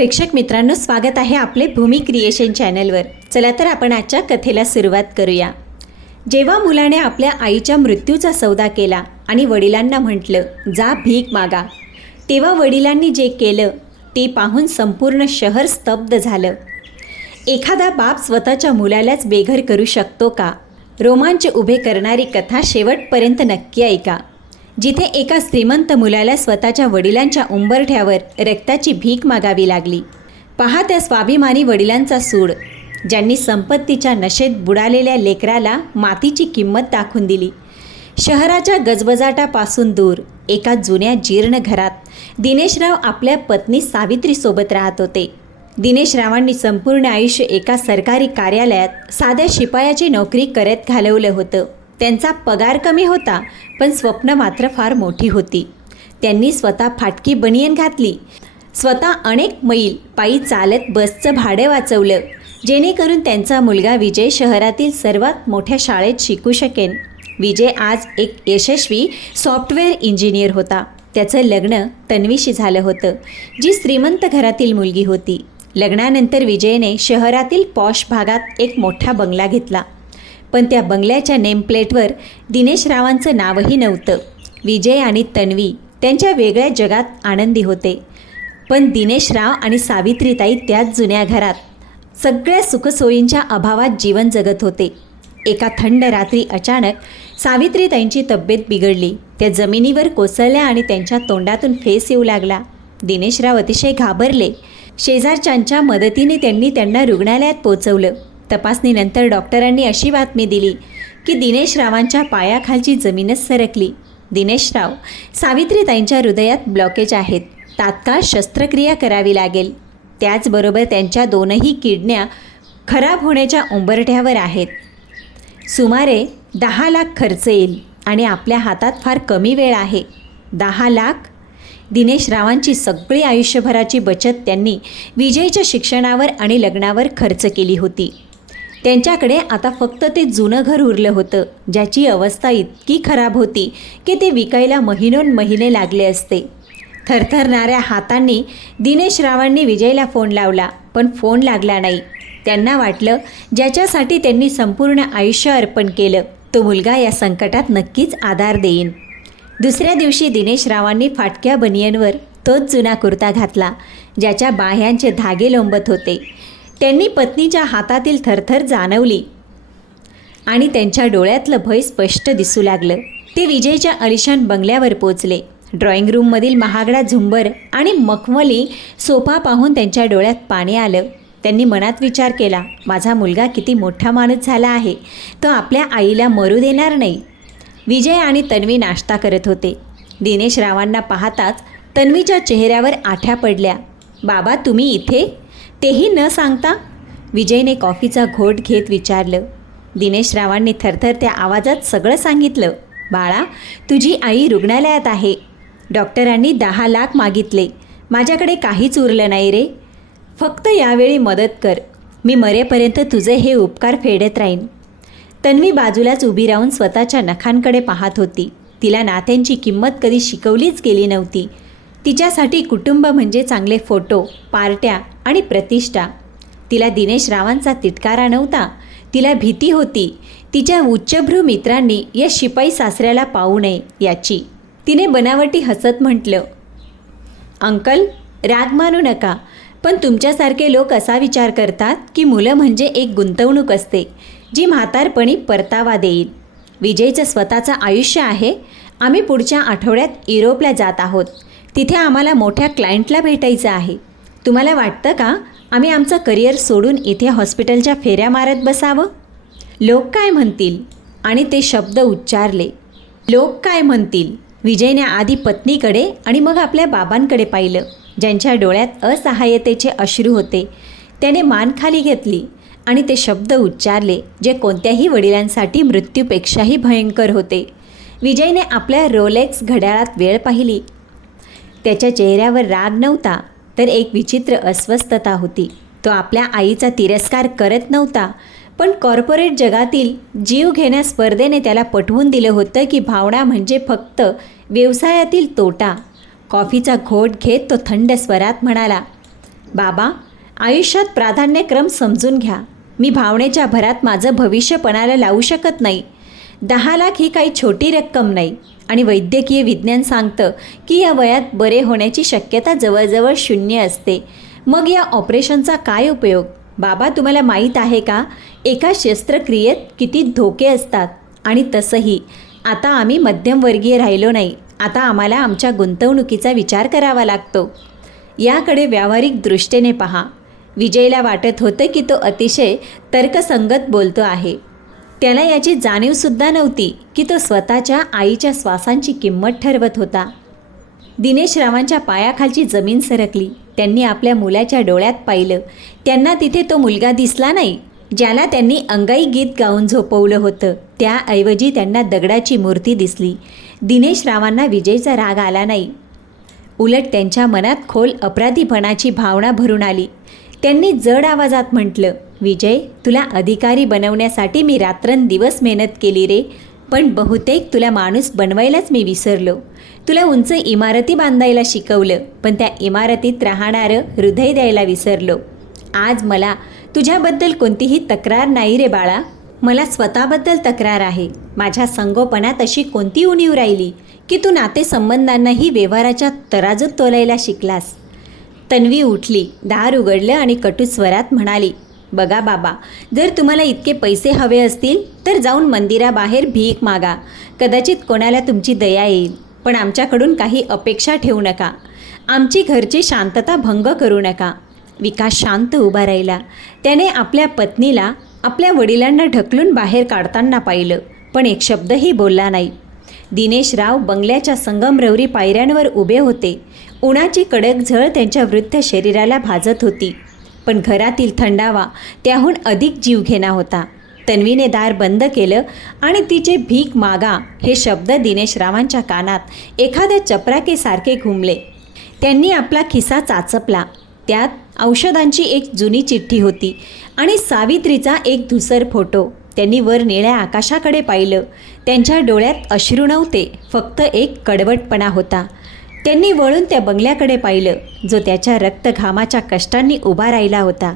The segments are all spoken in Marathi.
प्रेक्षक मित्रांनो, स्वागत आहे आपले भूमी क्रिएशन चॅनलवर। चला तर आपण आजच्या कथेला सुरुवात करूया। जेव्हा मुलाने आपल्या आईच्या मृत्यूचा सौदा केला आणि वडिलांना म्हटलं जा भीक मागा, तेव्हा वडिलांनी जे केलं ते पाहून संपूर्ण शहर स्तब्ध झालं। एखादा बाप स्वतःच्या मुलालाच बेघर करू शकतो का? रोमांच उभे करणारी कथा शेवटपर्यंत नक्की ऐका। जिथे एका श्रीमंत मुलाला स्वतःच्या वडिलांच्या उंबरठ्यावर रक्ताची भीक मागावी लागली। पहा त्या स्वाभिमानी वडिलांचा सूड, ज्यांनी संपत्तीच्या नशेत बुडालेल्या लेकराला मातीची किंमत दाखवून दिली। शहराच्या गजबजाटापासून दूर एका जुन्या जीर्ण घरात दिनेशराव आपल्या पत्नी सावित्रीसोबत राहत होते। दिनेशरावांनी संपूर्ण आयुष्य एका सरकारी कार्यालयात साध्या शिपायाची नोकरी करत घालवलं होतं। त्यांचा पगार कमी होता, पण स्वप्न मात्र फार मोठी होती। त्यांनी स्वतः फाटकी बनियन घातली, स्वतः अनेक मैल पायी चालत बसचं भाडे वाचवलं, जेणेकरून त्यांचा मुलगा विजय शहरातील सर्वात मोठ्या शाळेत शिकू शकेल। विजय आज एक यशस्वी सॉफ्टवेअर इंजिनियर होता। त्याचं लग्न तन्वीशी झालं होतं, जी श्रीमंत घरातील मुलगी होती। लग्नानंतर विजयने शहरातील पॉश भागात एक मोठा बंगला घेतला, पण त्या बंगल्याच्या नेमप्लेटवर दिनेशरावांचं नावही नव्हतं। विजय आणि तन्वी त्यांच्या वेगळ्या जगात आनंदी होते, पण दिनेशराव आणि सावित्रीताई त्याच जुन्या घरात सगळ्या सुखसोयींच्या अभावात जीवन जगत होते। एका थंड रात्री अचानक सावित्रीताईंची तब्येत बिघडली। त्या जमिनीवर कोसळल्या आणि त्यांच्या तोंडातून फेस येऊ लागला। दिनेशराव अतिशय घाबरले। शेजारच्यांच्या मदतीने त्यांनी त्यांना रुग्णालयात पोचवलं। तपासणीनंतर डॉक्टरांनी अशी बातमी दिली की दिनेशरावांच्या पायाखालची जमीनच सरकली। दिनेशराव, सावित्रीताईंच्या हृदयात ब्लॉकेज आहेत, तात्काळ शस्त्रक्रिया करावी लागेल। त्याचबरोबर त्यांच्या दोनही किडन्या खराब होण्याच्या उंबरठ्यावर आहेत। सुमारे 10 लाख खर्च येईल आणि आपल्या हातात फार कमी वेळ आहे। 10 लाख? दिनेशरावांची सगळी आयुष्यभराची बचत त्यांनी विजयच्या शिक्षणावर आणि लग्नावर खर्च केली होती। त्यांच्याकडे आता फक्त ते जुनं घर उरलं होतं, ज्याची अवस्था इतकी खराब होती की ते विकायला महिने लागले असते। थरथरणाऱ्या हातांनी दिनेशरावांनी विजयला फोन लावला, पण फोन लागला नाही। त्यांना वाटलं ज्याच्यासाठी त्यांनी संपूर्ण आयुष्य अर्पण केलं, तो मुलगा या संकटात नक्कीच आधार देईन। दुसऱ्या दिवशी दिनेशरावांनी फाटक्या बनियनवर तोच जुना कुर्ता घातला, ज्याच्या बाह्यांचे धागे लोंबत होते। त्यांनी पत्नीच्या हातातील थरथर जाणवली आणि त्यांच्या डोळ्यातलं भय स्पष्ट दिसू लागलं। ते विजयच्या आलिशान बंगल्यावर पोचले। ड्रॉइंग रूममधील महागडा झुंबर आणि मखमली सोफा पाहून त्यांच्या डोळ्यात पाणी आलं। त्यांनी मनात विचार केला, माझा मुलगा किती मोठा माणूस झाला आहे, तो आपल्या आईला मरू देणार नाही। विजय आणि तन्वी नाश्ता करत होते। दिनेशरावांना पाहताच तन्वीच्या चेहऱ्यावर आठ्या पडल्या। बाबा, तुम्ही इथे? तेही न सांगता? विजयने कॉफीचा घोट घेत विचारलं। दिनेशरावांनी थरथरत्या आवाजात सगळं सांगितलं। बाळा, तुझी आई रुग्णालयात आहे। डॉक्टरांनी 10 लाख मागितले। माझ्याकडे काहीच उरलं नाही रे। फक्त यावेळी मदत कर, मी मरेपर्यंत तुझे हे उपकार फेडत राहीन। तन्वी बाजूलाच उभी राहून स्वतःच्या नखांकडे पाहत होती। तिला नात्यांची किंमत कधी शिकवलीच गेली नव्हती। तिच्यासाठी कुटुंब म्हणजे चांगले फोटो, पार्ट्या आणि प्रतिष्ठा। तिला दिनेशरावांचा तिटकारा नव्हता, तिला भीती होती तिच्या उच्चभ्रू मित्रांनी या शिपाई सासऱ्याला पाहू नये याची। तिने बनावटी हसत म्हटलं, अंकल, राग मानू नका, पण तुमच्यासारखे लोक असा विचार करतात की मुलं म्हणजे एक गुंतवणूक असते, जी म्हातारपणी परतावा देईल। विजयचं स्वतःचं आयुष्य आहे। आम्ही पुढच्या आठवड्यात युरोपला जात आहोत। तिथे आम्हाला मोठ्या क्लायंटला भेटायचं आहे। तुम्हाला वाटतं का आम्ही आमचं करिअर सोडून इथे हॉस्पिटलच्या फेऱ्या मारत बसावं? लोक काय म्हणतील? आणि ते शब्द उच्चारले, लोक काय म्हणतील। विजयने आधी पत्नीकडे आणि मग आपल्या बाबांकडे पाहिलं, ज्यांच्या डोळ्यात असहाय्यतेचे अश्रू होते। त्याने मान खाली घेतली आणि ते शब्द उच्चारले, जे कोणत्याही वडिलांसाठी मृत्यूपेक्षाही भयंकर होते। विजयने आपल्या रोलेक्स घड्याळात वेळ पाहिली। त्याच्या चेहऱ्यावर राग नव्हता, तर एक विचित्र अस्वस्थता होती। तो आपल्या आईचा तिरस्कार करत नव्हता, पण कॉर्पोरेट जगातील जीव घेण्या स्पर्धेने त्याला पटवून दिलं होतं की भावना म्हणजे फक्त व्यवसायातील तोटा। कॉफीचा घोट घेत तो थंड स्वरात म्हणाला, बाबा, आयुष्यात प्राधान्यक्रम समजून घ्या. मी भावनेच्या भरात माझं भविष्य पणाला लावू शकत नाही. 10 लाख ही काही छोटी रक्कम नाही आणि वैद्यकीय विज्ञान सांगतं की या वयात बरे होण्याची शक्यता जवळजवळ 0 असते. मग या ऑपरेशनचा काय उपयोग? बाबा, तुम्हाला माहीत आहे का एका शस्त्रक्रियेत किती धोके असतात? आणि तसंही आता आम्ही मध्यमवर्गीय राहिलो नाही. आता आम्हाला आमच्या गुंतवणुकीचा विचार करावा लागतो. याकडे व्यावहारिक दृष्टीने पहा. विजयला वाटत होतं की तो अतिशय तर्कसंगत बोलतो आहे. त्याला याची जाणीवसुद्धा नव्हती की तो स्वतःच्या आईच्या श्वासांची किंमत ठरवत होता. दिनेश रावांच्या पायाखालची जमीन सरकली. त्यांनी आपल्या मुलाच्या डोळ्यात पाहिलं. त्यांना तिथे तो मुलगा दिसला नाही ज्याला त्यांनी अंगाई गीत गाऊन झोपवलं होतं. त्याऐवजी त्यांना दगडाची मूर्ती दिसली. दिनेश रावांना विजयचा राग आला नाही. उलट त्यांच्या मनात खोल अपराधीपणाची भावना भरून आली. त्यांनी जड आवाजात म्हटलं, विजय, तुला अधिकारी बनवण्यासाठी मी रात्रंदिवस मेहनत केली रे. पण बहुतेक तुला माणूस बनवायलाच मी विसरलो. तुला उंच इमारती बांधायला शिकवलं, पण त्या इमारतीत राहणारं हृदय द्यायला विसरलो. आज मला तुझ्याबद्दल कोणतीही तक्रार नाही रे बाळा. मला स्वतःबद्दल तक्रार आहे. माझ्या संगोपनात अशी कोणती उणीव राहिली की तू नातेसंबंधांनाही व्यवहाराच्या तराजूत तोलायला शिकलास? तन्वी उठली, दार उघडलं आणि कटू स्वरात म्हणाली, बघा बाबा, जर तुम्हाला इतके पैसे हवे असतील तर जाऊन मंदिराबाहेर भीक मागा. कदाचित कोणाला तुमची दया येईल. पण आमच्याकडून काही अपेक्षा ठेवू नका. आमची घरची शांतता भंग करू नका. विकास शांत उभा राहिला. त्याने आपल्या पत्नीला आपल्या वडिलांना ढकलून बाहेर काढताना पाहिलं, पण एक शब्दही बोलला नाही. दिनेश राव बंगल्याच्या संगमरवरी पायऱ्यांवर उभे होते. उन्हाची कडक झळ त्यांच्या वृद्ध शरीराला भाजत होती, पण घरातील थंडावा त्याहून अधिक जीवघेणा होता. तन्वीने दार बंद केलं आणि तिचे भीक मागा हे शब्द दिनेश रावांच्या कानात एखाद्या चपराकेसारखे घुमले. त्यांनी आपला खिसा चाचपला. त्यात औषधांची एक जुनी चिठ्ठी होती आणि सावित्रीचा एक धुसर फोटो. त्यांनी वर निळ्या आकाशाकडे पाहिलं. त्यांच्या डोळ्यात अश्रू नव्हते, फक्त एक कडवटपणा होता. त्यांनी वळून त्या बंगल्याकडे पाहिलं, जो त्याच्या रक्तघामाच्या कष्टांनी उभा राहिला होता.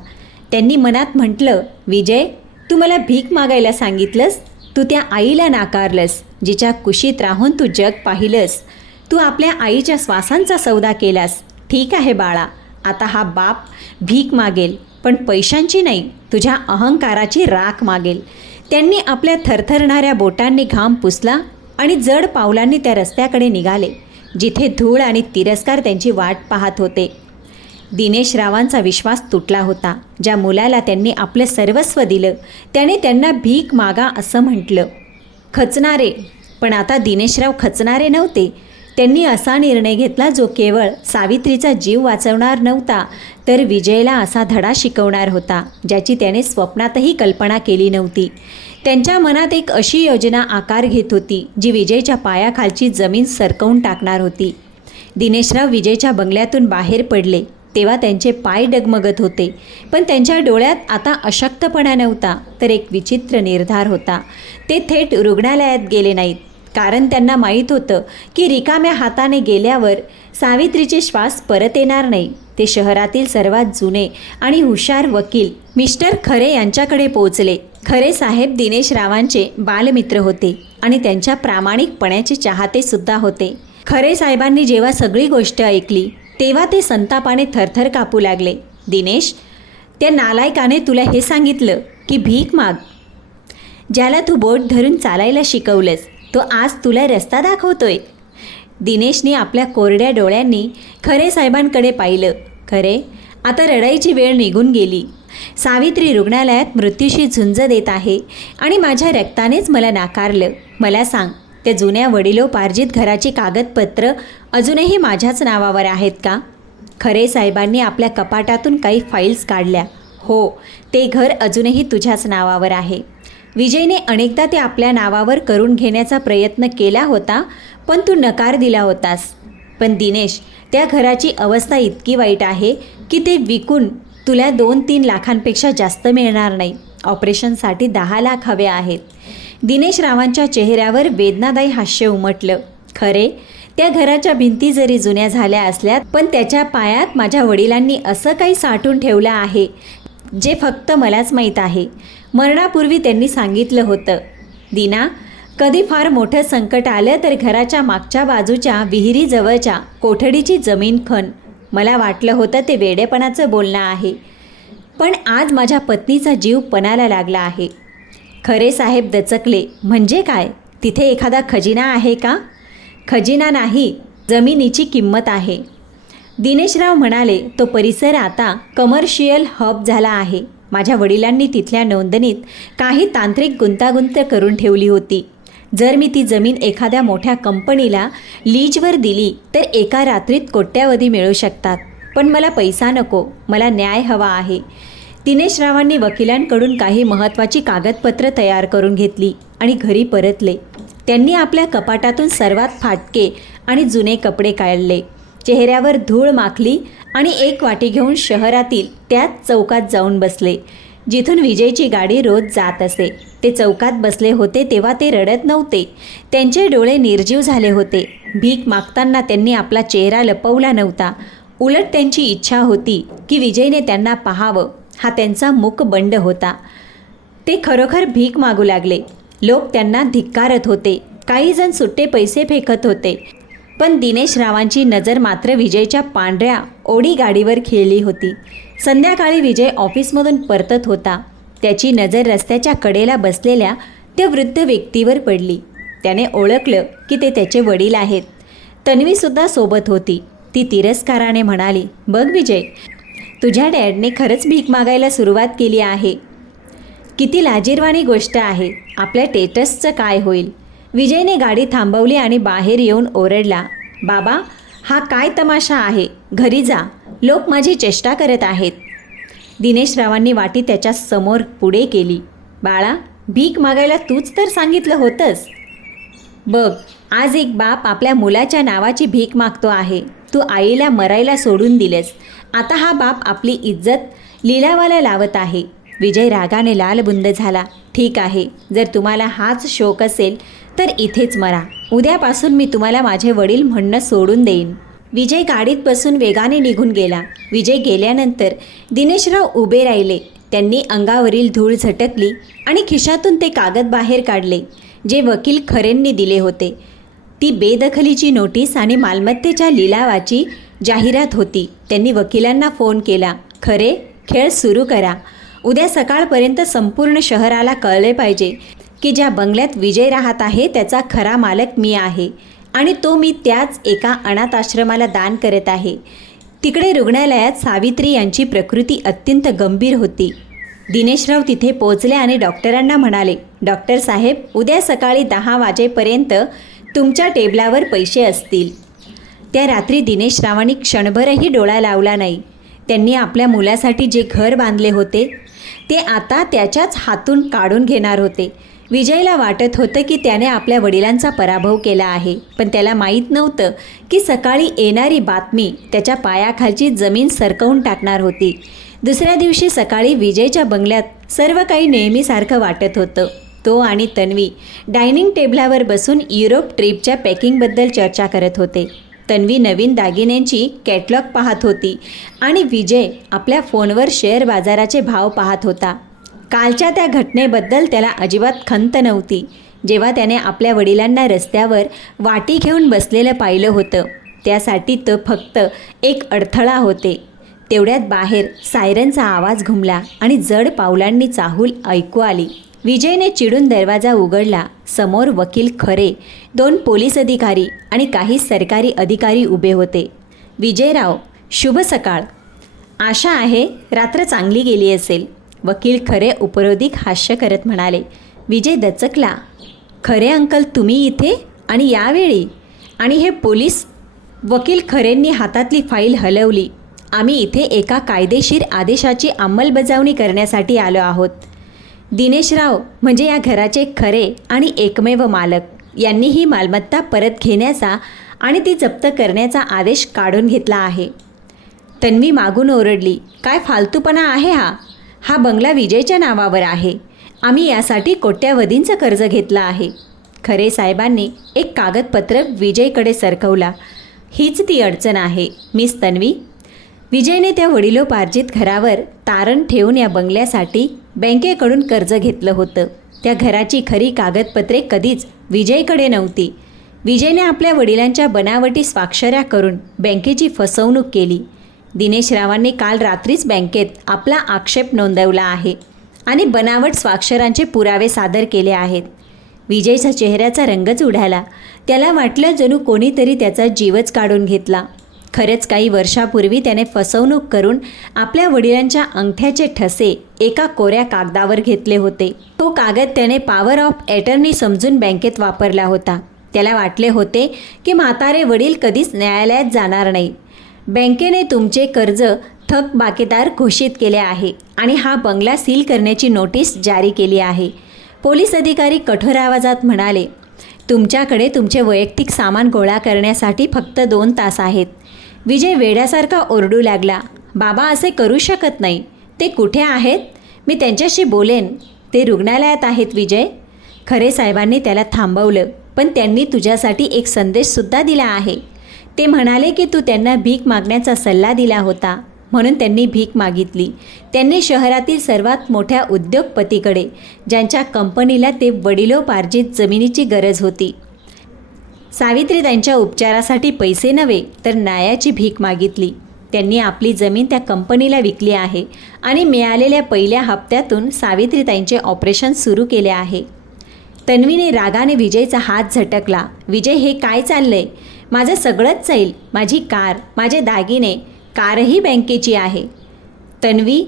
त्यांनी मनात म्हटलं, विजय, तू मला भीक मागायला सांगितलंस. तू त्या आईला नाकारलंस, जिच्या कुशीत राहून तू जग पाहिलंस. तू आपल्या आईच्या श्वासांचा सौदा केलास. ठीक आहे बाळा, आता हा बाप भीक मागेल, पण पैशांची नाही, तुझ्या अहंकाराची राख मागेल. त्यांनी आपल्या थरथरणाऱ्या बोटांनी घाम पुसला आणि जड पावलांनी त्या रस्त्याकडे निघाले, जिथे धूळ आणि तिरस्कार त्यांची वाट पाहत होते. दिनेश रावांचा विश्वास तुटला होता. ज्या मुलाला त्यांनी आपलं सर्वस्व दिलं, त्याने त्यांना भीक मागा असं म्हटलं. खचणारे, पण आता दिनेशराव खचणारे नव्हते. त्यांनी असा निर्णय घेतला जो केवळ सावित्रीचा जीव वाचवणार नव्हता, तर विजयला असा धडा शिकवणार होता, ज्याची त्याने स्वप्नातही कल्पना केली नव्हती. त्यांच्या मनात एक अशी योजना आकार घेत होती, जी विजयच्या पायाखालची जमीन सरकवून टाकणार होती. दिनेशराव विजयच्या बंगल्यातून बाहेर पडले तेव्हा त्यांचे पाय डगमगत होते, पण त्यांच्या डोळ्यात आता अशक्तपणा नव्हता, तर एक विचित्र निर्धार होता. ते थेट रुग्णालयात गेले नाहीत, कारण त्यांना माहीत होतं की रिकाम्या हाताने गेल्यावर सावित्रीचे श्वास परत येणार नाही. ते शहरातील सर्वात जुने आणि हुशार वकील मिस्टर खरे यांच्याकडे पोहोचले. खरे साहेब दिनेश रावांचे बालमित्र होते आणि त्यांच्या प्रामाणिकपणाचे चाहते सुद्धा होते. खरे साहेबांनी जेव्हा सगळी गोष्ट ऐकली तेव्हा ते संतापाने थरथर कापू लागले. दिनेश, त्या नालायकाने तुला हे सांगितलं की भीक माग. ज्याला तू बोट धरून चालायला शिकवलंस, तो आज तुला रस्ता दाखवतोय. दिनेशने आपल्या कोरड्या डोळ्यांनी खरे साहेबांकडे पाहिलं. खरे, आता रडायची वेळ निघून गेली. सावित्री रुग्णालयात मृत्यूशी झुंज देत आहे आणि माझ्या रक्तानेच मला नाकारलं. मला सांग, त्या जुन्या वडिलोपार्जित घराची कागदपत्र अजूनही माझ्याच नावावर आहेत का? खरे साहेबांनी आपल्या कपाटातून काही फाईल्स काढल्या. हो, ते घर अजूनही तुझ्याच नावावर आहे. विजयने अनेकदा ते आपल्या नावावर करून घेण्याचा प्रयत्न केला होता, पण तू नकार दिला होतास. पण दिनेश, त्या घराची अवस्था इतकी वाईट आहे की ते विकून तुला 2-3 लाखांपेक्षा जास्त मिळणार नाही. ऑपरेशनसाठी 10 लाख हवे आहेत. दिनेश रावांच्या चेहऱ्यावर वेदनादायी हास्य उमटलं. खरे, त्या घराच्या भिंती जरी जुन्या झाल्या असल्या पण त्याच्या पायात माझ्या वडिलांनी असं काही साठवून ठेवलं आहे जे फक्त मलाच माहीत आहे. मरणापूर्वी त्यांनी सांगितलं होतं, दीना, कधी फार मोठं संकट आलं तर घराच्या मागच्या बाजूच्या विहिरीजवळच्या कोठडीची जमीन खण. मला वाटलं होतं ते वेडेपणाचं बोलणं आहे, पण आज माझ्या पत्नीचा जीव पणाला लागला आहे. खरे साहेब दचकले. म्हणजे काय? तिथे एखादा खजिना आहे का? खजिना नाही, जमिनीची किंमत आहे. दिनेशराव म्हणाले, तो परिसर आता कमर्शियल हब झाला आहे. माझ्या वडिलांनी तिथल्या नोंदणीत काही तांत्रिक गुंतागुंत करून ठेवली होती. जर मी ती जमीन एखाद्या मोठ्या कंपनीला लीजवर दिली तर एका रात्रीत कोट्यावधी मिळू शकतात. पण मला पैसा नको, मला न्याय हवा आहे. दिनेशरावांनी वकिलांकडून काही महत्त्वाची कागदपत्र तयार करून घेतली आणि घरी परतले. त्यांनी आपल्या कपाटातून सर्वात फाटके आणि जुने कपडे काढले, चेहऱ्यावर धूळ माखली आणि एक वाटी घेऊन शहरातील त्याच चौकात जाऊन बसले जिथून विजयची गाडी रोज जात असे. ते चौकात बसले होते तेव्हा ते रडत नव्हते. त्यांचे डोळे निर्जीव झाले होते. भीक मागताना त्यांनी आपला चेहरा लपवला नव्हता. उलट त्यांची इच्छा होती की विजयने त्यांना पाहावं. हा त्यांचा मूकबंड होता. ते खरोखर भीक मागू लागले. लोक त्यांना धिक्कारत होते. काही जण सुट्टे पैसे फेकत होते. पण दिनेशरावांची नजर मात्र विजयच्या पांढऱ्या ओडी गाडीवर खिळली होती. संध्याकाळी विजय ऑफिसमधून परतत होता. त्याची नजर रस्त्याच्या कडेला बसलेल्या त्या वृद्ध व्यक्तीवर पडली. त्याने ओळखलं की ते त्याचे वडील आहेत. तन्वीसुद्धा सोबत होती. ती तिरस्काराने म्हणाली, बघ विजय, तुझ्या डॅडने खरंच भीक मागायला सुरुवात केली आहे. किती लाजिरवाणी गोष्ट आहे. आपल्या स्टेटसचं काय होईल? विजयने गाडी थांबवली आणि बाहेर येऊन ओरडला, बाबा, हा काय तमाशा आहे? घरी जा, लोक माझी चेष्टा करत आहेत. दिनेशरावांनी वाटी त्याच्या समोर पुढे केली. बाळा, भीक मागायला तूच तर सांगितलं होतंस. बघ, आज एक बाप आपल्या मुलाच्या नावाची भीक मागतो आहे. तू आईला मरायला सोडून दिलेस. आता हा बाप आपली इज्जत लिलावाला लावत आहे. विजय रागाने लालबुंद झाला. ठीक आहे, जर तुम्हाला हाच शौक असेल तर इथेच मरा. उद्यापासून मी तुम्हाला माझे वडील म्हणणं सोडून देईन. विजय गाडीत बसून वेगाने निघून गेला. विजय गेल्यानंतर दिनेशराव उभे राहिले. त्यांनी अंगावरील धूळ झटकली आणि खिशातून ते कागद बाहेर काढले जे वकील खरेंनी दिले होते. ती बेदखलीची नोटीस आणि मालमत्तेच्या लिलावाची जाहिरात होती. त्यांनी वकिलांना फोन केला. खरे, खेळ सुरू करा. उद्या सकाळपर्यंत संपूर्ण शहराला कळले पाहिजे की ज्या बंगल्यात विजय राहत आहे त्याचा खरा मालक मी आहे आणि तो मी त्याच एका अनाथ आश्रमाला दान करत आहे. तिकडे रुग्णालयात सावित्री यांची प्रकृती अत्यंत गंभीर होती. दिनेशराव तिथे पोहोचले आणि डॉक्टरांना म्हणाले, डॉक्टर साहेब, उद्या सकाळी 10 वाजेपर्यंत तुमच्या टेबलावर पैसे असतील. त्या रात्री दिनेशरावांनी क्षणभरही डोळा लावला नाही. त्यांनी आपल्या मुलासाठी जे घर बांधले होते ते आता त्याच्याच हातून काढून घेणार होते. विजयला वाटत होतं की त्याने आपल्या वडिलांचा पराभव केला आहे, पण त्याला माहीत नव्हतं की सकाळी येणारी बातमी त्याच्या पायाखालची जमीन सरकवून टाकणार होती. दुसऱ्या दिवशी सकाळी विजयच्या बंगल्यात सर्व काही नेहमीसारखं वाटत होतं. तो आणि तन्वी डायनिंग टेबलावर बसून युरोप ट्रिपच्या पॅकिंगबद्दल चर्चा करत होते. तन्वी नवीन दागिन्यांची कॅटलॉग पाहत होती आणि विजय आपल्या फोनवर शेअर बाजाराचे भाव पाहत होता. कालच्या त्या घटनेबद्दल त्याला अजिबात खंत नव्हती. जेव्हा त्याने आपल्या वडिलांना रस्त्यावर वाटी घेऊन बसलेलं पाहिलं होतं त्यासाठी तो फक्त एक अडथळा होते. तेवढ्यात बाहेर सायरनचा आवाज घुमला आणि जड पावलांनी चाहूल ऐकू आली. विजयने चिडून दरवाजा उघडला. समोर वकील खरे, 2 पोलीस अधिकारी आणि काही सरकारी अधिकारी उभे होते. विजयराव, शुभ सकाळ. आशा आहे रात्र चांगली गेली असेल. वकील खरे उपरोधिक हास्य करत म्हणाले. विजय दचकला. खरे अंकल, तुम्ही इथे आणि यावेळी? आणि हे पोलीस? वकील खरेंनी हातातली फाईल हलवली. आम्ही इथे एका कायदेशीर आदेशाची अंमलबजावणी करण्यासाठी आलो आहोत. दिनेशराव म्हणजे या घराचे खरे आणि एकमेव मालक यांनी ही मालमत्ता परत घेण्याचा आणि ती जप्त करण्याचा आदेश काढून घेतला आहे. तन्वी मागून ओरडली, काय फालतूपणा आहे हा? हा बंगला विजयच्या नावावर आहे. आम्ही यासाठी कोट्यावधींचं कर्ज घेतलं आहे. खरे साहेबांनी एक कागदपत्र विजयकडे सरकवला. हीच ती अडचण आहे मिस तन्वी. विजयने त्या वडिलोपार्जित घरावर तारण ठेवून या बंगल्यासाठी बँकेकडून कर्ज घेतलं होतं. त्या घराची खरी कागदपत्रे कधीच विजयकडे नव्हती. विजयने आपल्या वडिलांच्या बनावटी स्वाक्षऱ्या करून बँकेची फसवणूक केली. दिनेश रावांनी काल रात्रीच बँकेत आपला आक्षेप नोंदवला आहे आणि बनावट स्वाक्षरांचे पुरावे सादर केले आहेत. विजयच्या चेहऱ्याचा रंगच उडाला. त्याला वाटलं जणू कोणीतरी त्याचा जीवच काढून घेतला. खरंच काही वर्षापूर्वी त्याने फसवणूक करून आपल्या वडिलांच्या अंगठ्याचे ठसे एका कोऱ्या कागदावर घेतले होते. तो कागद त्याने पॉवर ऑफ अटर्नी समजून बँकेत वापरला होता. त्याला वाटले होते की म्हातारे वडील कधीच न्यायालयात जाणार नाही. बँकेने तुमचे कर्ज थकबाकीदार घोषित केले आहे आणि हा बंगला सील करण्याची नोटीस जारी केली आहे. पोलीस अधिकारी कठोर आवाजात म्हणाले, तुमच्याकडे तुमचे वैयक्तिक सामान गोळा करण्यासाठी फक्त 2 तास आहेत. विजय वेड्यासारखा ओरडू लागला, बाबा असे करू शकत नाही. ते कुठे आहेत? मी त्यांच्याशी बोलेन. ते रुग्णालयात आहेत विजय. खरे साहेबांनी त्याला थांबवलं, पण त्यांनी तुझ्यासाठी एक संदेशसुद्धा दिला आहे. ते म्हणाले की तू त्यांना भीक मागण्याचा सल्ला दिला होता म्हणून त्यांनी भीक मागितली. त्यांनी शहरातील सर्वात मोठ्या उद्योगपतीकडे, ज्यांच्या कंपनीला ते वडिलोपार्जित जमिनीची गरज होती, सावित्री त्यांच्या उपचारासाठी पैसे नव्हे तर न्यायाची भीक मागितली. त्यांनी आपली जमीन त्या कंपनीला विकली आहे आणि मिळालेल्या पहिल्या हप्त्यातून सावित्रीताईंचे ऑपरेशन सुरू केले आहे. तन्वीने रागाने विजयचा हात झटकला. विजय, हे काय चाललंय? माझं सगळंच जाईल. माझी कार, माझे दागिने, कारही बँकेची आहे. तन्वी,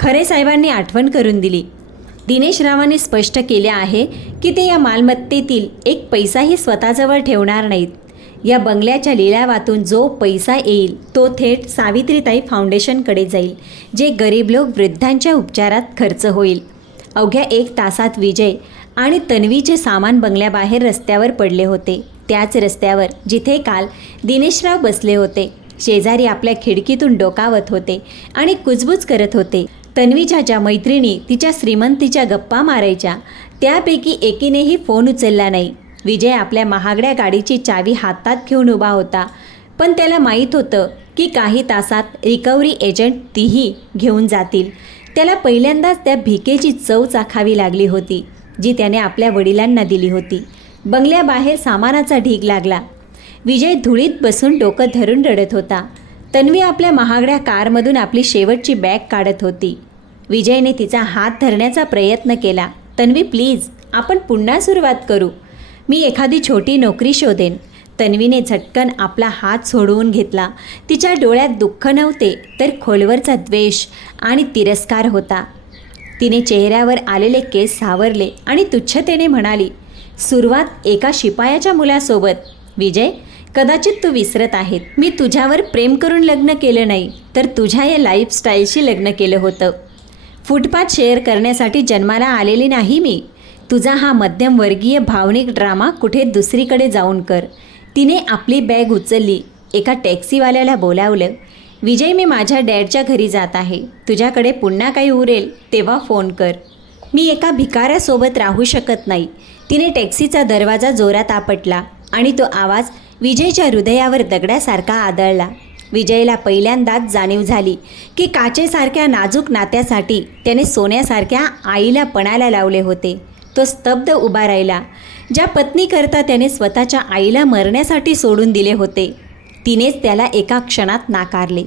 खरे साहेबांनी आठवण करून दिली. दिनेश रावांनी स्पष्ट केले आहे की ते या मालमत्तेतील एक पैसाही स्वतःजवळ ठेवणार नाहीत. या बंगल्याच्या लिलावातून जो पैसा येईल तो थेट सावित्रीताई फाउंडेशनकडे जाईल, जे गरीब लोक वृद्धांच्या उपचारात खर्च होईल. अवघ्या 1 तासात विजय आणि तन्वीचे सामान बंगल्याबाहेर रस्त्यावर पडले होते. त्याच रस्त्यावर जिथे काल दिनेशराव बसले होते. शेजारी आपल्या खिडकीतून डोकावत होते आणि कुजबूज करत होते. तन्वीच्या ज्या मैत्रिणी तिच्या श्रीमंतीच्या गप्पा मारायच्या त्यापैकी एकीनेही फोन उचलला नाही. विजय आपल्या महागड्या गाडीची चावी हातात घेऊन उभा होता, पण त्याला माहीत होतं की काही तासात रिकव्हरी एजंट तीही घेऊन जातील. त्याला पहिल्यांदाच त्या भिकेची चव चाखावी लागली होती जी त्याने आपल्या वडिलांना दिली होती. बंगल्याबाहेर सामानाचा ढीग लागला. विजय धुळीत बसून डोकं धरून रडत होता. तन्वी आपल्या महागड्या कारमधून आपली शेवटची बॅग काढत होती. विजयने तिचा हात धरण्याचा प्रयत्न केला. तन्वी प्लीज, आपण पुन्हा सुरुवात करू. मी एखादी छोटी नोकरी शोधेन. तन्वीने झटकन आपला हात सोडवून घेतला. तिच्या डोळ्यात दुःख नव्हते तर खोलवरचा द्वेष आणि तिरस्कार होता. तिने चेहऱ्यावर आलेले केस सावरले आणि तुच्छतेने म्हणाली, सुरुवात एका शिपायाच्या मुलासोबत. विजय, कदाचित तू विसरत आहेत, मी तुझ्यावर प्रेम करून लग्न केलं नाही तर तुझ्या या लाईफस्टाईलशी लग्न केलं होतं. फुटपाथ शेअर करण्यासाठी जन्माला आलेली नाही मी. तुझा हा मध्यमवर्गीय भावनिक ड्रामा कुठे दुसरीकडे जाऊन कर. तिने आपली बॅग उचलली. एका टॅक्सीवाल्याला बोलावलं. विजय, मी माझ्या डॅडच्या घरी जात आहे. तुझ्याकडे पुन्हा काही उरेल तेव्हा फोन कर. मी एका भिकाऱ्यासोबत राहू शकत नाही. तिने टॅक्सीचा दरवाजा जोरात आपटला आणि तो आवाज विजयच्या हृदयावर दगडासारखा आदळला. विजयला पहिल्यांदाच जाणीव झाली की काचेसारख्या नाजूक नात्यासाठी त्याने सोन्यासारख्या आईला पणाला लावले होते. तो स्तब्ध उभा राहिला. ज्या पत्नीकरता त्याने स्वतःच्या आईला मरण्यासाठी सोडून दिले होते तिनेच त्याला एका क्षणात नाकारले.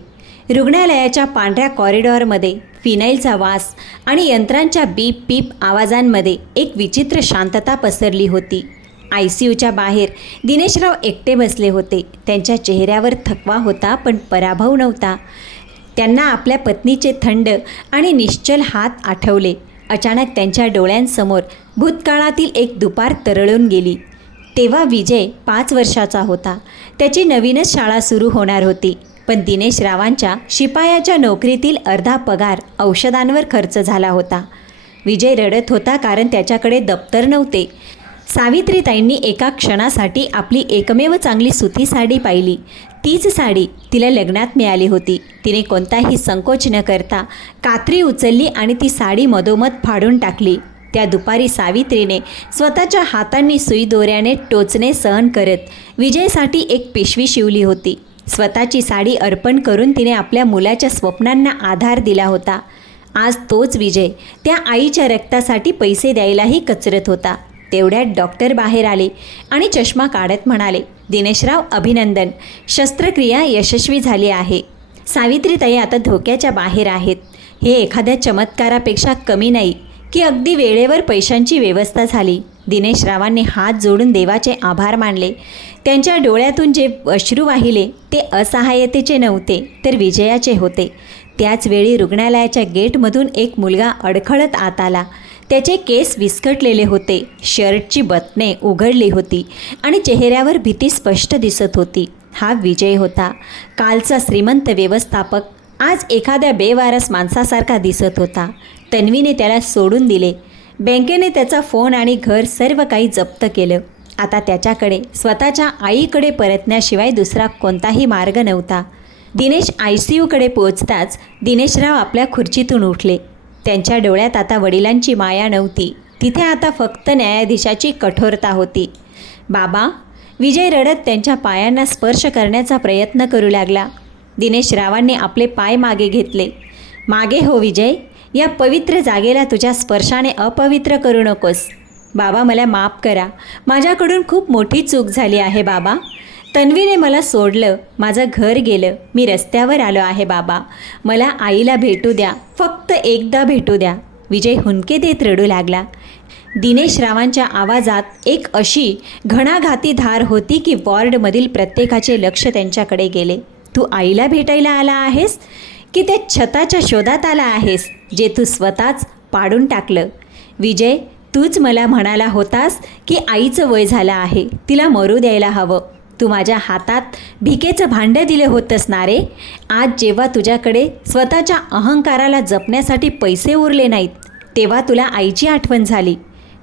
रुग्णालयाच्या पांढऱ्या कॉरिडॉरमध्ये फिनाईलचा वास आणि यंत्रांच्या बीप पीप आवाजांमध्ये एक विचित्र शांतता पसरली होती. ICUच्या बाहेर दिनेशराव एकटे बसले होते. त्यांच्या चेहऱ्यावर थकवा होता पण पराभव नव्हता. त्यांना आपल्या पत्नीचे थंड आणि निश्चल हात आठवले. अचानक त्यांच्या डोळ्यांसमोर भूतकाळातील एक दुपार तरळून गेली. तेव्हा विजय 5 वर्षाचा होता. त्याची नवीनच शाळा सुरू होणार होती. पण दिनेश रावांच्या शिपायाच्या नोकरीतील अर्धा पगार औषधांवर खर्च झाला होता. विजय रडत होता कारण त्याच्याकडे दप्तर नव्हते. सावित्रीताईंनी एका क्षणासाठी आपली एकमेव चांगली सुती साडी पाहिली. तीच साडी तिला लग्नात मिळाली होती. तिने कोणताही संकोच न करता कात्री उचलली आणि ती साडी मधोमध फाडून टाकली. त्या दुपारी सावित्रीने स्वतःच्या हातांनी सुई दोऱ्याने टोचणे सहन करत विजयसाठी एक पिशवी शिवली होती. स्वतःची साडी अर्पण करून तिने आपल्या मुलाच्या स्वप्नांना आधार दिला होता. आज तोच विजय त्या आईच्या रक्तासाठी पैसे द्यायलाही कचरत होता. तेवढ्यात डॉक्टर बाहेर आले आणि चष्मा काढत म्हणाले, दिनेशराव अभिनंदन, शस्त्रक्रिया यशस्वी झाली आहे. सावित्रीताई आता धोक्याच्या बाहेर आहेत. हे एखाद्या चमत्कारापेक्षा कमी नाही की अगदी वेळेवर पैशांची व्यवस्था झाली. दिनेशरावांनी हात जोडून देवाचे आभार मानले. त्यांच्या डोळ्यातून जे अश्रू वाहिले ते असहाय्यतेचे नव्हते तर विजयाचे होते. त्याच वेळी रुग्णालयाच्या गेटमधून एक मुलगा अडखळत आत आला. त्याचे केस विस्कटलेले होते, शर्टची बटणे उघडली होती आणि चेहऱ्यावर भीती स्पष्ट दिसत होती. हा विजय होता. कालचा श्रीमंत व्यवस्थापक आज एखाद्या बेवारस माणसासारखा दिसत होता. तन्वीने त्याला सोडून दिले. बँकेने त्याचा फोन आणि घर सर्व काही जप्त केलं. आता त्याच्याकडे स्वतःच्या आईकडे परतण्याशिवाय दुसरा कोणताही मार्ग नव्हता. दिनेश ICUकडे पोहोचताच दिनेशराव आपल्या खुर्चीतून उठले. त्यांच्या डोळ्यात आता वडिलांची माया नव्हती. तिथे आता फक्त न्यायाधीशाची कठोरता होती. बाबा, विजय रडत त्यांच्या पायांना स्पर्श करण्याचा प्रयत्न करू लागला. दिनेशरावांनी आपले पाय मागे घेतले. मागे हो विजय, या पवित्र जागेला तुझ्या स्पर्शाने अपवित्र करू नकोस. बाबा, मला माफ करा, माझ्याकडून खूप मोठी चूक झाली आहे बाबा. तन्वीने मला सोडलं, माझं घर गेलं, मी रस्त्यावर आलो आहे बाबा. मला आईला भेटू द्या, फक्त एकदा भेटू द्या. विजय हुंदके देत रडू लागला. दिनेशरावांच्या आवाजात एक अशी घणाघाती धार होती की वॉर्डमधील प्रत्येकाचे लक्ष त्यांच्याकडे गेले. तू आईला भेटायला आला आहेस की त्या छताच्या शोधात आला आहेस जे तू स्वतःच पाडून टाकलं? विजय, तूच मला म्हणाला होतास की आईचं वय झालं आहे, तिला मरू द्यायला हवं. तू माझ्या हातात भिकेचं भांडं दिलं होतंस ना रे. आज जेव्हा तुझ्याकडे स्वतःच्या अहंकाराला जपण्यासाठी पैसे उरले नाहीत तेव्हा तुला आईची आठवण झाली.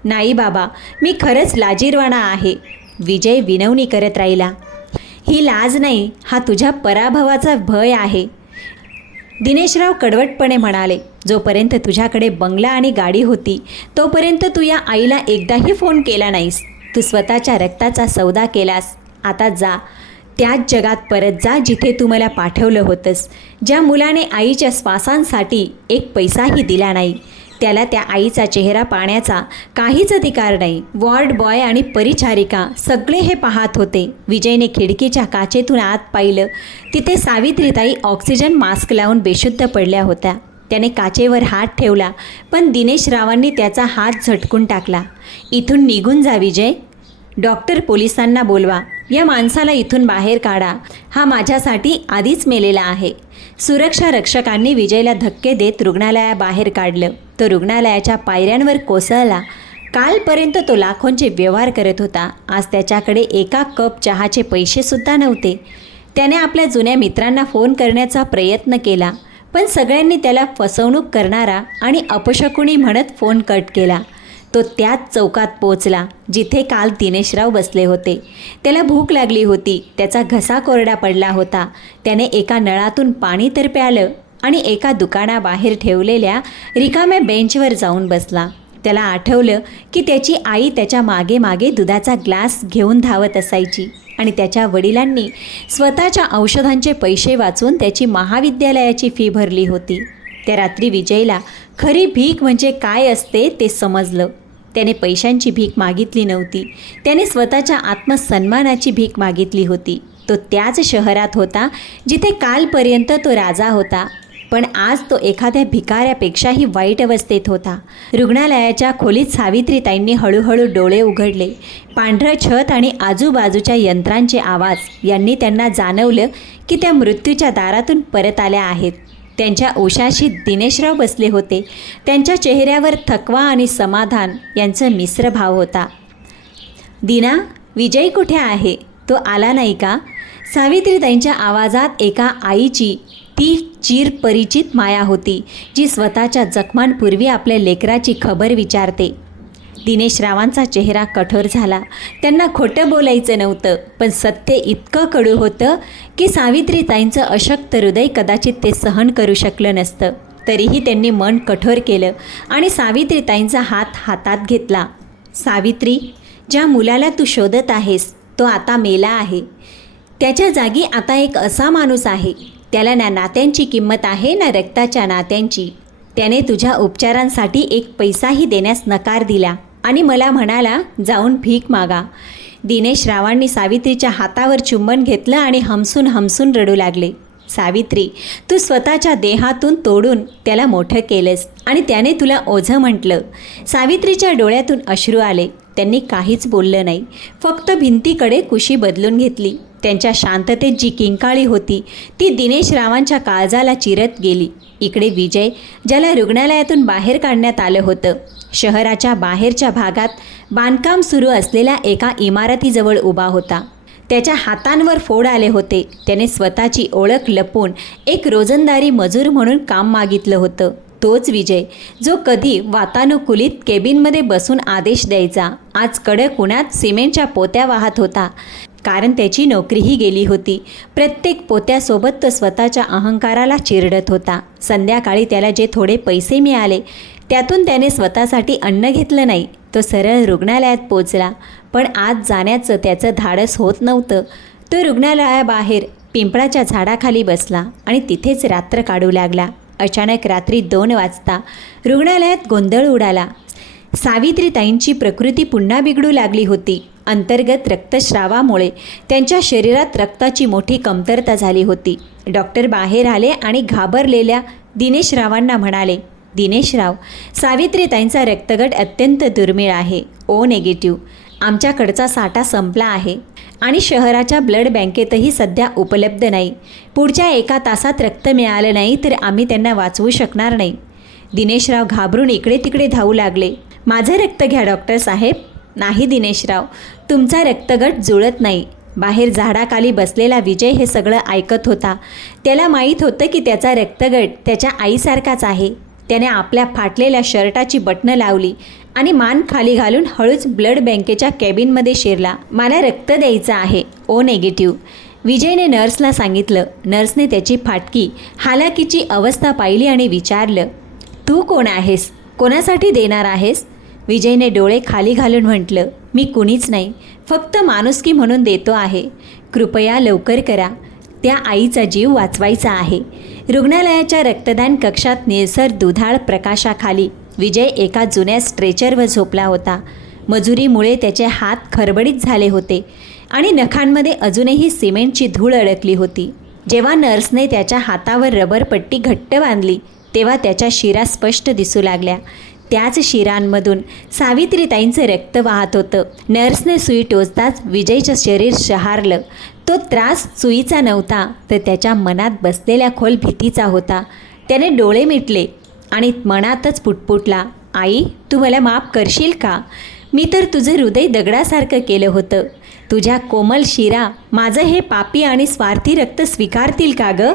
नाही बाबा, मी खरंच लाजीरवाणा आहे. विजय विनवणी करत राहिला. ही लाज नाही, हा तुझ्या पराभवाचा भय आहे. दिनेशराव कडवटपणे म्हणाले, जोपर्यंत तुझ्याकडे बंगला आणि गाडी होती तोपर्यंत तू या आईला एकदाही फोन केला नाहीस. तू स्वतःच्या रक्ताचा सौदा केलास. आता जा, त्याच जगात परत जा जिथे तू मला पाठवलं होतंस. ज्या मुलाने आईच्या श्वासांसाठी एक पैसाही दिला नाही, त्याला त्या आईचा चेहरा पाहण्याचा काहीच अधिकार नाही. वॉर्ड बॉय आणि परिचारिका सगळे हे पाहत होते. विजयने खिडकीच्या काचेतून आत पाहिलं. तिथे सावित्रीताई ऑक्सिजन मास्क लावून बेशुद्ध पडल्या होत्या. त्याने काचेवर हात ठेवला, पण दिनेशरावांनी त्याचा हात झटकून टाकला. इथून निघून जा विजय. डॉक्टर, पोलिसांना बोलवा, या माणसाला इथून बाहेर काढा. हा माझ्यासाठी आधीच मेलेला आहे. सुरक्षा रक्षकांनी विजयला धक्के देत रुग्णालयाबाहेर काढलं. तो रुग्णालयाच्या पायऱ्यांवर कोसळला. कालपर्यंत तो लाखोंचे व्यवहार करत होता. आज त्याच्याकडे एका कप चहाचे पैसेसुद्धा नव्हते. त्याने आपल्या जुन्या मित्रांना फोन करण्याचा प्रयत्न केला, पण सगळ्यांनी त्याला फसवणूक करणारा आणि अपशकुनी म्हणत फोन कट केला. तो त्याच चौकात पोचला जिथे काल दिनेशराव बसले होते. त्याला भूक लागली होती. त्याचा घसा कोरडा पडला होता. त्याने एका नळातून पाणी तर प्यालं आणि एका दुकानाबाहेर ठेवलेल्या रिकाम्या बेंचवर जाऊन बसला. त्याला आठवलं की त्याची आई त्याच्या मागे मागे दुधाचा ग्लास घेऊन धावत असायची आणि त्याच्या वडिलांनी स्वतःच्या औषधांचे पैसे वाचून त्याची महाविद्यालयाची फी भरली होती. त्या रात्री विजयला खरी भीक म्हणजे काय असते ते समजलं. त्याने पैशांची भीक मागितली नव्हती. त्याने स्वतःच्या आत्मसन्मानाची भीक मागितली होती. तो त्याच शहरात होता जिथे कालपर्यंत तो राजा होता, पण आज तो एखाद्या भिकाऱ्यापेक्षाही वाईट अवस्थेत होता. रुग्णालयाच्या खोलीत सावित्रीताईंनी हळूहळू डोळे उघडले. पांढरं छत आणि आजूबाजूच्या यंत्रांचे आवाज यांनी त्यांना जाणवलं की त्या मृत्यूच्या दारातून परत आल्या आहेत. त्यांच्या उशाशी दिनेशराव बसले होते. त्यांच्या चेहऱ्यावर थकवा आणि समाधान यांचा मिश्र भाव होता. दीना, विजय कुठे आहे? तो आला नाही का? सावित्रीताईंच्या आवाजात एका आईची ती चिरपरिचित माया होती जी स्वतःच्या जखमांपूर्वी आपल्या लेकराची खबर विचारते. दिनेशरावांचा चेहरा कठोर झाला. त्यांना खोटं बोलायचं नव्हतं, पण सत्य इतकं कडू होतं की सावित्रीताईंचं अशक्त हृदय कदाचित ते सहन करू शकलं नसतं. तरीही त्यांनी मन कठोर केलं आणि सावित्रीताईंचा हात हातात घेतला. सावित्री, ज्या मुलाला तू शोधत आहेस तो आता मेला आहे. त्याच्या जागी आता एक असा माणूस आहे, त्याला ना नात्यांची किंमत आहे ना रक्ताच्या नात्यांची. त्याने तुझ्या उपचारांसाठी एक पैसाही देण्यास नकार दिला आणि मला म्हणाला जाऊन भीक मागा. दिनेश रावांनी सावित्रीच्या हातावर चुंबन घेतलं आणि हमसून हमसून रडू लागले. सावित्री, तू स्वतःच्या देहातून तोडून त्याला मोठं केलंस आणि त्याने तुला ओझं म्हटलं. सावित्रीच्या डोळ्यातून अश्रू आले. त्यांनी काहीच बोललं नाही, फक्त भिंतीकडे कुशी बदलून घेतली. त्यांच्या शांततेत जी किंकाळी होती ती दिनेश रावांच्या काळजाला चिरत गेली. इकडे विजय, ज्याला रुग्णालयातून बाहेर काढण्यात आलं होतं, शहराच्या बाहेरच्या भागात बांधकाम सुरू असलेल्या एका इमारतीजवळ उभा होता. त्याच्या हातांवर फोड आले होते. त्याने स्वतःची ओळख लपवून एक रोजंदारी मजूर म्हणून काम मागितलं होतं. तोच विजय, जो कधी वातानुकूलित केबिनमध्ये बसून आदेश द्यायचा, आज कडक उन्हात सिमेंटच्या पोत्या वाहत होता, कारण त्याची नोकरीही गेली होती. प्रत्येक पोत्यासोबत तो स्वतःच्या अहंकाराला चिरडत होता. संध्याकाळी त्याला जे थोडे पैसे मिळाले त्यातून त्याने स्वतःसाठी अन्न घेतलं नाही. तो सरळ रुग्णालयात पोचला, पण आज जाण्याचं त्याचं धाडस होत नव्हतं. तो रुग्णालयाबाहेर पिंपळाच्या झाडाखाली बसला आणि तिथेच रात्र काढू लागला. अचानक रात्री 2 वाजता रुग्णालयात गोंधळ उडाला. सावित्रीताईंची प्रकृती पुन्हा बिघडू लागली होती. अंतर्गत रक्तस्रावामुळे त्यांच्या शरीरात रक्ताची मोठी कमतरता झाली होती. डॉक्टर बाहेर आले आणि घाबरलेल्या दिनेश रावांना म्हणाले, दिनेशराव, सावित्रीताईंचा रक्तगट अत्यंत दुर्मिळ आहे, ओ निगेटिव्ह. आमच्याकडचा साठा संपला आहे आणि शहराच्या ब्लड बँकेतही सध्या उपलब्ध नाही. पुढच्या 1 तासात रक्त मिळालं नाही तर आम्ही त्यांना वाचवू शकणार नाही. दिनेशराव घाबरून इकडे तिकडे धावू लागले. माझं रक्त घ्या डॉक्टर साहेब. नाही दिनेशराव, तुमचा रक्तगट जुळत नाही. बाहेर झाडाखाली बसलेला विजय हे सगळं ऐकत होता. त्याला माहीत होतं की त्याचा रक्तगट त्याच्या आईसारखाच आहे. त्याने आपल्या फाटलेल्या शर्टाची बटणं लावली आणि मान खाली घालून हळूच ब्लड बँकेच्या कॅबिनमध्ये शिरला. मला रक्त द्यायचं आहे, ओ निगेटिव्ह. विजयने नर्सला सांगितलं. नर्सने त्याची फाटकी हालाकीची अवस्था पाहिली आणि विचारलं, तू कोण आहेस? कोणासाठी देणार आहेस? विजयने डोळे खाली घालून म्हटलं, मी कुणीच नाही, फक्त माणुसकी म्हणून देतो आहे. कृपया लवकर करा, त्या आईचा जीव वाचवायचा आहे. रुग्णालयाच्या रक्तदान कक्षात निळसर दुधाळ प्रकाशाखाली विजय एका जुन्या स्ट्रेचरवर झोपला होता. मजुरीमुळे त्याचे हात खरबडीत झाले होते आणि नखांमध्ये अजूनही सिमेंटची धूळ अडकली होती. जेव्हा नर्सने त्याच्या हातावर रबर पट्टी घट्ट बांधली तेव्हा त्याच्या शिरा स्पष्ट दिसू लागल्या. त्याच शिरांमधून सावित्रीताईंचं रक्त वाहत होतं. नर्सने सुई टोचताच विजयचं शरीर शहारलं. तो त्रास सुईचा नव्हता तर त्याच्या मनात बसलेल्या खोल भीतीचा होता. त्याने डोळे मिटले आणि मनातच पुटपुटला, आई, तू मला माफ करशील का? मी तर तुझं हृदय दगडासारखं केलं होतं. तुझ्या कोमल शिरा माझं हे पापी आणि स्वार्थी रक्त स्वीकारतील का गं?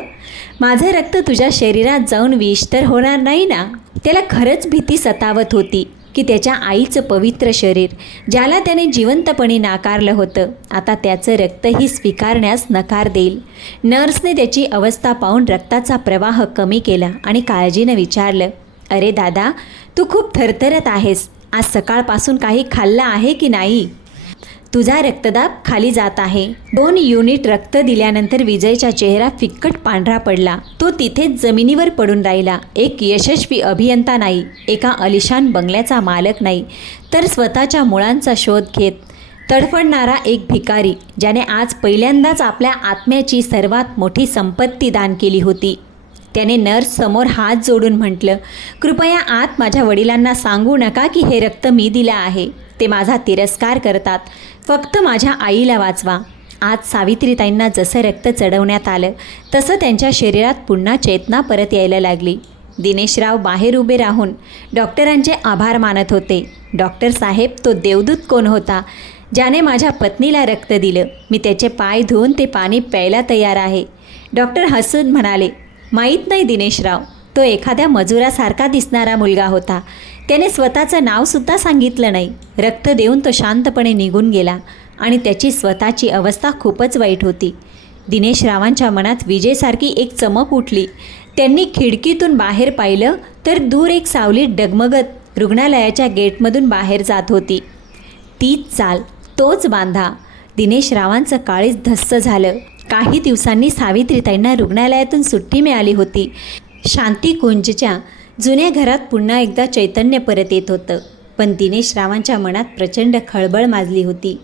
माझं रक्त तुझ्या शरीरात जाऊन विष तर होणार नाही ना? त्याला खरंच भीती सतावत होती की त्याच्या आईचं पवित्र शरीर, ज्याला त्याने जिवंतपणे नाकारलं होतं, आता त्याचं रक्तही स्वीकारण्यास नकार देईल. नर्सने त्याची अवस्था पाहून रक्ताचा प्रवाह कमी केला आणि काळजीनं विचारलं, अरे दादा, तू खूप थरथरत आहेस. आज सकाळपासून काही खाल्लं आहे की नाही? तुझा रक्तदाब खाली जात आहे. 2 युनिट रक्त दिल्यानंतर विजयचा चेहरा फिक्कट पांढरा पडला. तो तिथेच जमिनीवर पडून राहिला. एक यशस्वी अभियंता नाही, एका आलिशान बंगल्याचा मालक नाही, तर स्वतःच्या मुळांचा शोध घेत तडफडणारा एक भिकारी, ज्याने आज पहिल्यांदाच आपल्या आत्म्याची सर्वात मोठी संपत्ती दान केली होती. त्याने नर्ससमोर हात जोडून म्हटलं, कृपया आत माझ्या वडिलांना सांगू नका की हे रक्त मी दिलं आहे. ते माझा तिरस्कार करतात. फक्त माझ्या आईला वाचवा. आज सावित्रीताईंना जसं रक्त चढवण्यात आलं तसं त्यांच्या शरीरात पुन्हा चेतना परत यायला लागली. दिनेशराव बाहेर उभे राहून डॉक्टरांचे आभार मानत होते. डॉक्टर साहेब, तो देवदूत कोण होता ज्याने माझ्या पत्नीला रक्त दिलं? मी त्याचे पाय धुवून ते पाणी प्यायला तयार आहे. डॉक्टर हसून म्हणाले, माहीत नाही दिनेशराव, तो एखाद्या मजुरासारखा दिसणारा मुलगा होता. त्याने स्वतःचं नावसुद्धा सांगितलं नाही. रक्त देऊन तो शांतपणे निघून गेला आणि त्याची स्वतःची अवस्था खूपच वाईट होती. दिनेशरावांच्या मनात विजयसारखी एक चमक उठली. त्यांनी खिडकीतून बाहेर पाहिलं तर दूर एक सावली डगमगत रुग्णालयाच्या गेटमधून बाहेर जात होती. तीच चाल, तोच बांधा. दिनेश रावांचं काळीज धस्स झालं. काही दिवसांनी सावित्रीताईंना रुग्णालयातून सुट्टी मिळाली होती. शांतिकुंजच्या जुन्या घरात पुन्हा एकदा चैतन्य परत येत होतं. पण दिनेश रावांच्या मनात प्रचंड खळबळ माजली होती.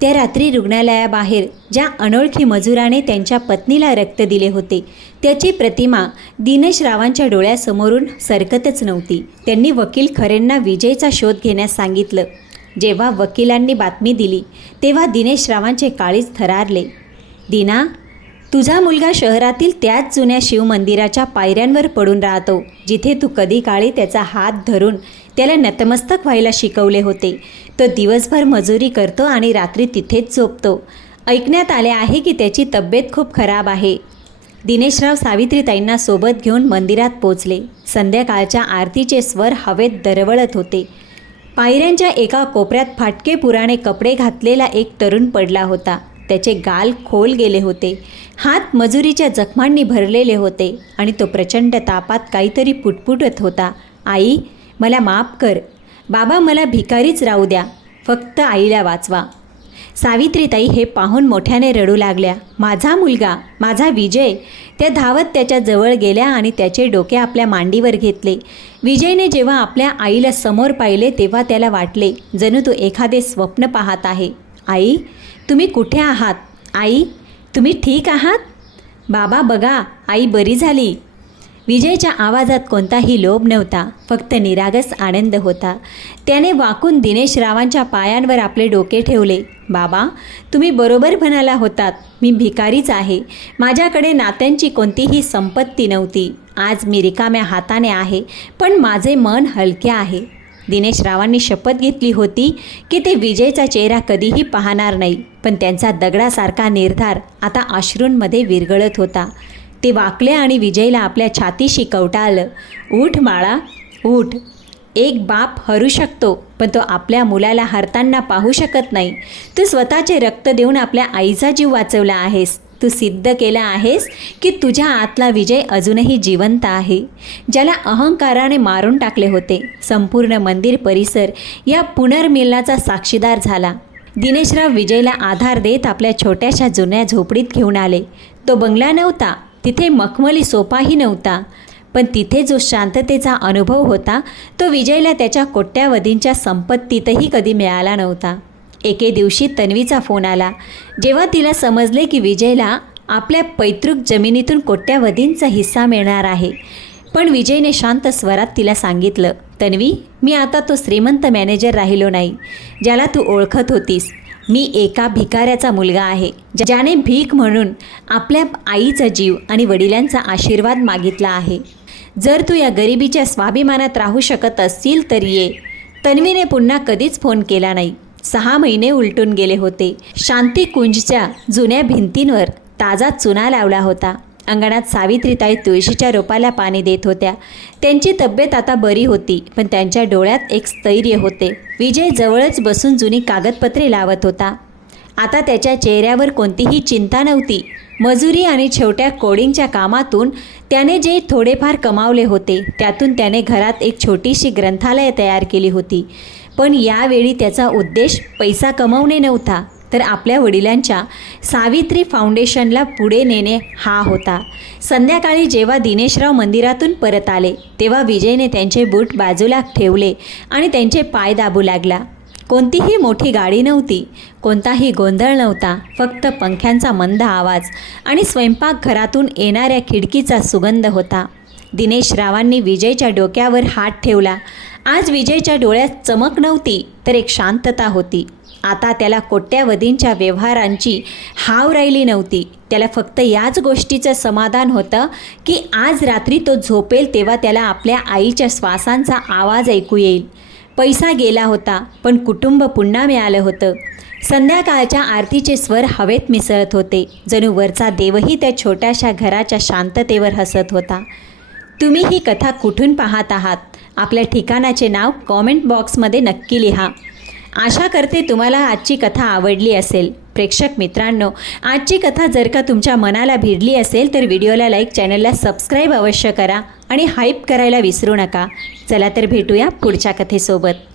त्या रात्री रुग्णालयाबाहेर ज्या अनोळखी मजुराने त्यांच्या पत्नीला रक्त दिले होते त्याची प्रतिमा दिनेश रावांच्या डोळ्यासमोरून सरकतच नव्हती. त्यांनी वकील खरेंना विजयचा शोध घेण्यास सांगितलं. जेव्हा वकिलांनी बातमी दिली तेव्हा दिनेश रावांचे काळीज थरारले. दीना, तुझा मुलगा शहरातील त्याच जुन्या शिवमंदिराच्या पायऱ्यांवर पडून राहतो जिथे तू कधी काळी त्याचा हात धरून त्याला नतमस्तक व्हायला शिकवले होते. तो दिवसभर मजुरी करतो आणि रात्री तिथेच झोपतो. ऐकण्यात आले आहे की त्याची तब्येत खूप खराब आहे. दिनेशराव सावित्रीताईंना सोबत घेऊन मंदिरात पोचले. संध्याकाळच्या आरतीचे स्वर हवेत दरवळत होते. पायऱ्यांच्या एका कोपऱ्यात फाटके पुराणे कपडे घातलेला एक तरुण पडला होता. त्याचे गाल खोल गेले होते, हात मजुरीच्या जखमांनी भरलेले होते आणि तो प्रचंड तापात काहीतरी पुटपुटत होता. आई, मला माफ कर. बाबा, मला भिकारीच राहू द्या. फक्त आईला वाचवा. सावित्रीताई हे पाहून मोठ्याने रडू लागल्या. माझा मुलगा, माझा विजय. त्या धावत त्याच्या जवळ गेल्या आणि त्याचे डोके आपल्या मांडीवर घेतले. विजयने जेव्हा आपल्या आईला समोर पाहिले तेव्हा त्याला वाटले जणू तो एखादे स्वप्न पाहत आहे. आई, तुम्ही कुठे आहात? आई, तुम्ही ठीक आहात? बाबा बघा, आई बरी झाली. विजयच्या आवाजात कोणताही लोभ नव्हता, फक्त निरागस आनंद होता. त्याने वाकून दिनेश रावांच्या पायांवर आपले डोके ठेवले. बाबा, तुम्ही बरोबर म्हणाला होतात. मी भिकारीच आहे. माझ्याकडे नात्यांची कोणतीही संपत्ती नव्हती. आज मी रिकाम्या हाताने आहे, पण माझे मन हलके आहे. दिनेश रावांनी शपथ घेतली होती की ते विजयचा चेहरा कधीही पाहणार नाही, पण त्यांचा दगडासारखा निर्धार आता अश्रूंमध्ये विरघळत होता. ते वाकले आणि विजयला आपल्या छातीशी कवटाळलं. उठ बाळा, उठ. एक बाप हरू शकतो, पण तो आपल्या मुलाला हरताना पाहू शकत नाही. तू स्वतःचे रक्त देऊन आपल्या आईचा जीव वाचवला आहेस. तू सिद्ध केलं आहेस की तुझ्या आतला विजय अजूनही जिवंत आहे, ज्याला अहंकाराने मारून टाकले होते. संपूर्ण मंदिर परिसर या पुनर्मिलनाचा साक्षीदार झाला. दिनेशराव विजयला आधार देत आपल्या छोट्याशा जुन्या झोपडीत घेऊन आले. तो बंगला नव्हता, तिथे मखमली सोफाही नव्हता, पण तिथे जो शांततेचा अनुभव होता तो विजयला त्याच्या कोट्यावधींच्या संपत्तीतही कधी मिळाला नव्हता. एके दिवशी तन्वीचा फोन आला. जेव्हा तिला समजले की विजयला आपल्या पैतृक जमिनीतून कोट्यावधींचा हिस्सा मिळणार आहे, पण विजयने शांत स्वरात तिला सांगितलं, तन्वी, मी आता तो श्रीमंत मॅनेजर राहिलो नाही ज्याला तू ओळखत होतीस. मी एका भिकाऱ्याचा मुलगा आहे, ज्याने भीक म्हणून आपल्या आईचा जीव आणि वडिलांचा आशीर्वाद मागितला आहे. जर तू या गरिबीच्या स्वाभिमानात राहू शकत असशील तर ये. तन्वीने पुन्हा कधीच फोन केला नाही. 6 महिने उलटून गेले होते. शांतिकुंजच्या जुन्या भिंतींवर ताजा चुना लावला होता. अंगणात सावित्रीताई तुळशीच्या रोपाला पाणी देत होत्या. त्यांची तब्येत आता बरी होती, पण त्यांच्या डोळ्यात एक स्थैर्य होते. विजय जवळच बसून जुनी कागदपत्रे लावत होता. आता त्याच्या चेहऱ्यावर कोणतीही चिंता नव्हती. मजुरी आणि छोट्या कोडिंगच्या कामातून त्याने जे थोडेफार कमावले होते त्यातून त्याने घरात एक छोटीशी ग्रंथालय तयार केली होती. पण यावेळी त्याचा उद्देश पैसा कमवणे नव्हता, तर आपल्या वडिलांच्या सावित्री फाउंडेशनला पुढे नेणे हा होता. संध्याकाळी जेव्हा दिनेशराव मंदिरातून परत आले तेव्हा विजयने त्यांचे बूट बाजूला ठेवले आणि त्यांचे पाय दाबू लागला. कोणतीही मोठी गाडी नव्हती, कोणताही गोंधळ नव्हता, फक्त पंख्यांचा मंद आवाज आणि स्वयंपाकघरातून येणाऱ्या खिडकीचा सुगंध होता. दिनेश रावांनी विजयच्या डोक्यावर हात ठेवला. आज विजयच्या डोळ्यात चमक नव्हती, तर एक शांतता होती. आता त्याला कोट्यावधींच्या व्यवहारांची हाव राहिली नव्हती. त्याला फक्त याच गोष्टीचं समाधान होतं की आज रात्री तो झोपेल तेव्हा त्याला आपल्या आईच्या श्वासांचा आवाज ऐकू येईल. पैसा गेला होता, पण कुटुंब पुन्हा मिळालं होतं. संध्याकाळच्या आरतीचे स्वर हवेत मिसळत होते, जणू वरचा देवही त्या छोट्याशा घराच्या शांततेवर हसत होता. तुम्ही ही कथा कुठून पाहत आहात? आपल्या ठिकाणाचे नाव कॉमेंट बॉक्समध्ये नक्की लिहा. आशा करते तुम्हाला आजची कथा आवडली असेल. प्रेक्षक मित्रांनो, आजची कथा जर का तुमच्या मनाला भिडली असेल तर व्हिडिओला लाईक, चॅनलला सबस्क्राईब अवश्य करा आणि हाईप करायला विसरू नका. चला तर भेटूया पुढच्या कथेसोबत.